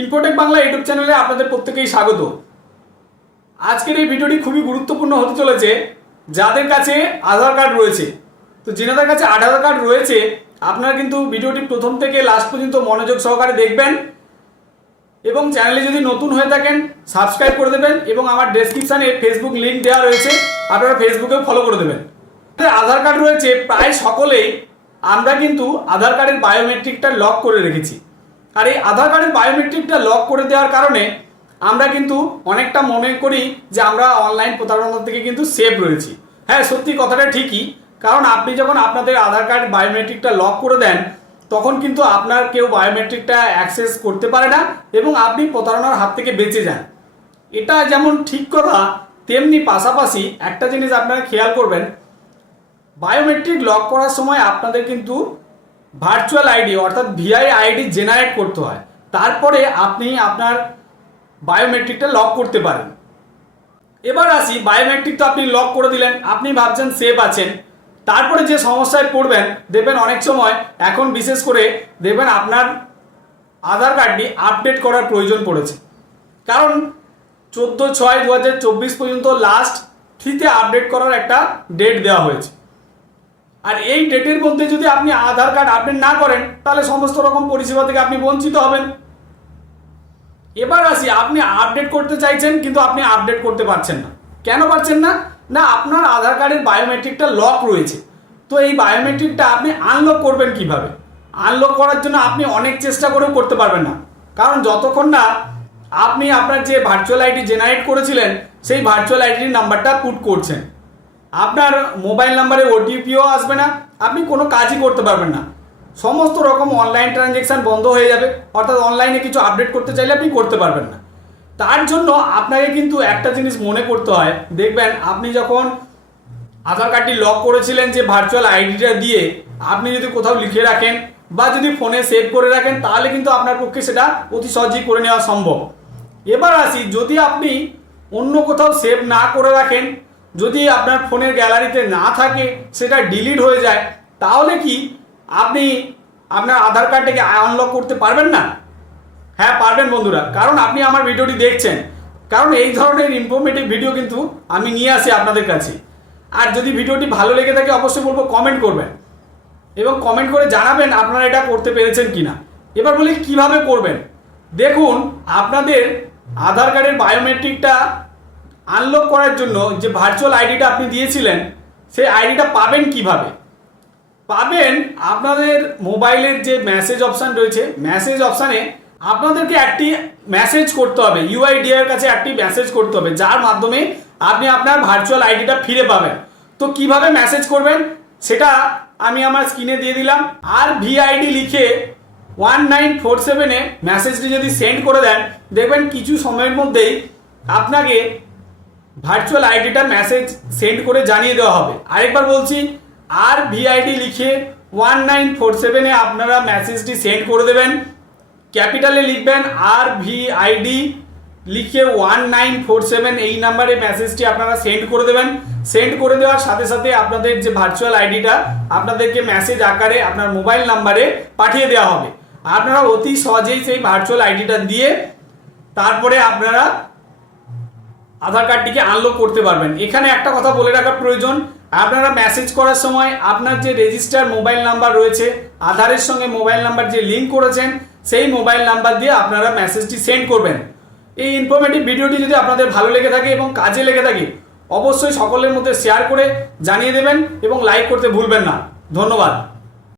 Infotech Bangla YouTube চ্যানেলে আপনাদের প্রত্যেকেই স্বাগত। আজকের এই ভিডিওটি খুবই গুরুত্বপূর্ণ হতে চলেছে যাদের কাছে আধার কার্ড রয়েছে। তো যেনাদের কাছে আধার কার্ড রয়েছে, আপনারা কিন্তু ভিডিওটি প্রথম থেকে লাস্ট পর্যন্ত মনোযোগ সহকারে দেখবেন এবং চ্যানেলে যদি নতুন হয়ে থাকেন সাবস্ক্রাইব করে দেবেন এবং আমার ডেসক্রিপশানে ফেসবুক লিঙ্ক দেওয়া রয়েছে, আপনারা ফেসবুকেও ফলো করে দেবেন। আধার কার্ড রয়েছে, প্রায় সকলেই আমরা কিন্তু আধার কার্ডের বায়োমেট্রিকটা লক করে রেখেছি। আর এই আধার কার্ডের বায়োমেট্রিকটা লক করে দেওয়ার কারণে আমরা কিন্তু অনেকটা মনে করি যে আমরা অনলাইন প্রতারণা থেকে কিন্তু সেফ রয়েছি। হ্যাঁ সত্যি কথাটা ঠিকই। কারণ আপনি যখন আপনাদের আধার কার্ড বায়োমেট্রিকটা লক করে দেন, তখন কিন্তু আপনার কেউ বায়োমেট্রিকটা অ্যাক্সেস করতে পারে না এবং আপনি প্রতারণার হাত থেকে বেঁচে যান। এটা যেমন ঠিক কথা, তেমনি পাশাপাশি একটা জিনিস আপনারা খেয়াল করবেন বায়োমেট্রিক লক করার সময় আপনাদের কিন্তু ভার্চুয়াল আইডি অর্থাৎ ভিআই আইডি জেনারেট করতে হয়। তারপরে আপনি আপনার বায়োমেট্রিকটা লক করতে পারেন। এবার আসি বায়োমেট্রিক তো আপনি লক করে দিলেন, আপনি ভাবছেন সেভ আছেন। তারপরে যে সমস্যায় পড়বেন, দেখবেন অনেক সময় এখন বিশেষ করে দেখবেন আপনার আধার কার্ডটি আপডেট করার প্রয়োজন পড়েছে। কারণ চোদ্দ ছয় দু পর্যন্ত লাস্ট ফ্রিতে আপডেট করার একটা ডেট দেওয়া হয়েছে। আর এই ডেটের মধ্যে যদি আপনি আধার কার্ড আপডেট না করেন, তাহলে সমস্ত রকম পরিষেবা থেকে আপনি বঞ্চিত হবেন। এবার আসি, আপনি আপডেট করতে চাইছেন, কিন্তু আপনি আপডেট করতে পারছেন না। কেন পারছেন না? না, আপনার আধার কার্ডের বায়োমেট্রিকটা লক রয়েছে। তো এই বায়োমেট্রিকটা আপনি আনলক করবেন কীভাবে? আনলক করার জন্য আপনি অনেক চেষ্টা করেও করতে পারবেন না। কারণ যতক্ষণ না আপনি আপনার যে ভার্চুয়াল আইডি জেনারেট করেছিলেন, সেই ভার্চুয়াল আইডির নাম্বারটা পুট করছেন। আপনার মোবাইল নাম্বারে ওটিপিও আসবে না, আপনি কোনো কাজই করতে পারবেন না। সমস্ত রকম অনলাইন ট্রানজ্যাকশান বন্ধ হয়ে যাবে, অর্থাৎ অনলাইনে কিছু আপডেট করতে চাইলে আপনি করতে পারবেন না। তার জন্য আপনাকে কিন্তু একটা জিনিস মনে করতে হয়, দেখবেন আপনি যখন আধার কার্ডটি লক করেছিলেন যে ভার্চুয়াল আইডিটা দিয়ে, আপনি যদি কোথাও লিখে রাখেন বা যদি ফোনে সেভ করে রাখেন, তাহলে কিন্তু আপনার পক্ষে সেটা অতি সহজেই করে নেওয়া সম্ভব। এবার আসি, যদি আপনি অন্য কোথাও সেভ না করে রাখেন যদি আপনার ফোনের গ্যালারিতে না থাকে, সেটা ডিলিট হয়ে যায়, তাহলে কি আপনি আপনার আধার কার্ডটাকে আনলক করতে পারবেন না? হ্যাঁ পারবেন বন্ধুরা। কারণ আপনি আমার ভিডিওটি দেখছেন। কারণ এই ধরনের ইনফরমেটিভ ভিডিও কিন্তু আমি নিয়ে আসি আপনাদের কাছে। আর যদি ভিডিওটি ভালো লেগে থাকে, অবশ্যই বলব কমেন্ট করবেন। এবং কমেন্ট করে জানাবেন আপনারা এটা করতে পেরেছেন কি না এবার বলি কীভাবে করবেন? দেখুন, আপনাদের আধার কার্ডের বায়োমেট্রিকটা আনলক করার জন্য যে ভার্চুয়াল আইডিটা আপনি দিয়েছিলেন, সেই আইডিটা পাবেন কীভাবে? পাবেন আপনাদের মোবাইলের যে মেসেজ অপশান রয়েছে মেসেজ অপশানে আপনাদেরকে একটি মেসেজ করতে হবে ইউআইডিআর কাছে একটি মেসেজ করতে হবে, যার মাধ্যমে আপনি আপনার ভার্চুয়াল আইডিটা ফিরে পাবেন। তো কীভাবে মেসেজ করবেন, সেটা আমি আমার স্ক্রিনে দিয়ে দিলাম। আর ভিআইডি লিখে ওয়ান নাইন ফোর সেভেনে মেসেজটি যদি সেন্ড করে দেন, দেখবেন কিছু সময়ের মধ্যেই আপনাকে ভার্চুয়াল আইডিটা মেসেজ সেন্ড করে জানিয়ে দেওয়া হবে। আরেকবার বলছি আর ভিআইডি লিখে ওয়ান নাইন ফোর সেভেনে আপনারা মেসেজটি সেন্ড করে দেবেন। ক্যাপিটালে লিখবেন আর ভিআইডি লিখে ওয়ান নাইন ফোর সেভেন এই নাম্বারে মেসেজটি আপনারা সেন্ড করে দেবেন। সেন্ড করে দেওয়ার সাথে সাথে আপনাদের যে ভার্চুয়াল আইডিটা আপনাদেরকে মেসেজ আকারে আপনার মোবাইল নাম্বারে পাঠিয়ে দেওয়া হবে। আপনারা অতি সহজেই সেই ভার্চুয়াল আইডিটা দিয়ে তারপরে আপনারা আধার কার্ডটিকে আনলক করতে পারবেন। এখানে একটা কথা বলে রাখা প্রয়োজন, আপনারা মেসেজ করার সময় আপনার যে রেজিস্টার মোবাইল নাম্বার রয়েছে, আধারের সঙ্গে মোবাইল নাম্বার যে লিঙ্ক করেছেন, সেই মোবাইল নাম্বার দিয়ে আপনারা মেসেজটি সেন্ড করবেন। এই ইনফরমেটিভ ভিডিওটি যদি আপনাদের ভালো লেগে থাকে এবং কাজে লেগে থাকে, অবশ্যই সকলের মধ্যে শেয়ার করে জানিয়ে দেবেন এবং লাইক করতে ভুলবেন না। ধন্যবাদ।